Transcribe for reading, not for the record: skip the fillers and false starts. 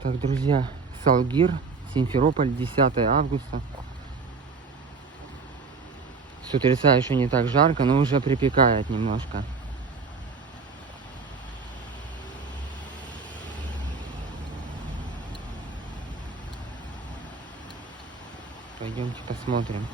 Так, друзья, Салгир, Симферополь, 10 августа. С утреца еще не так жарко, но уже припекает немножко. Пойдемте посмотрим.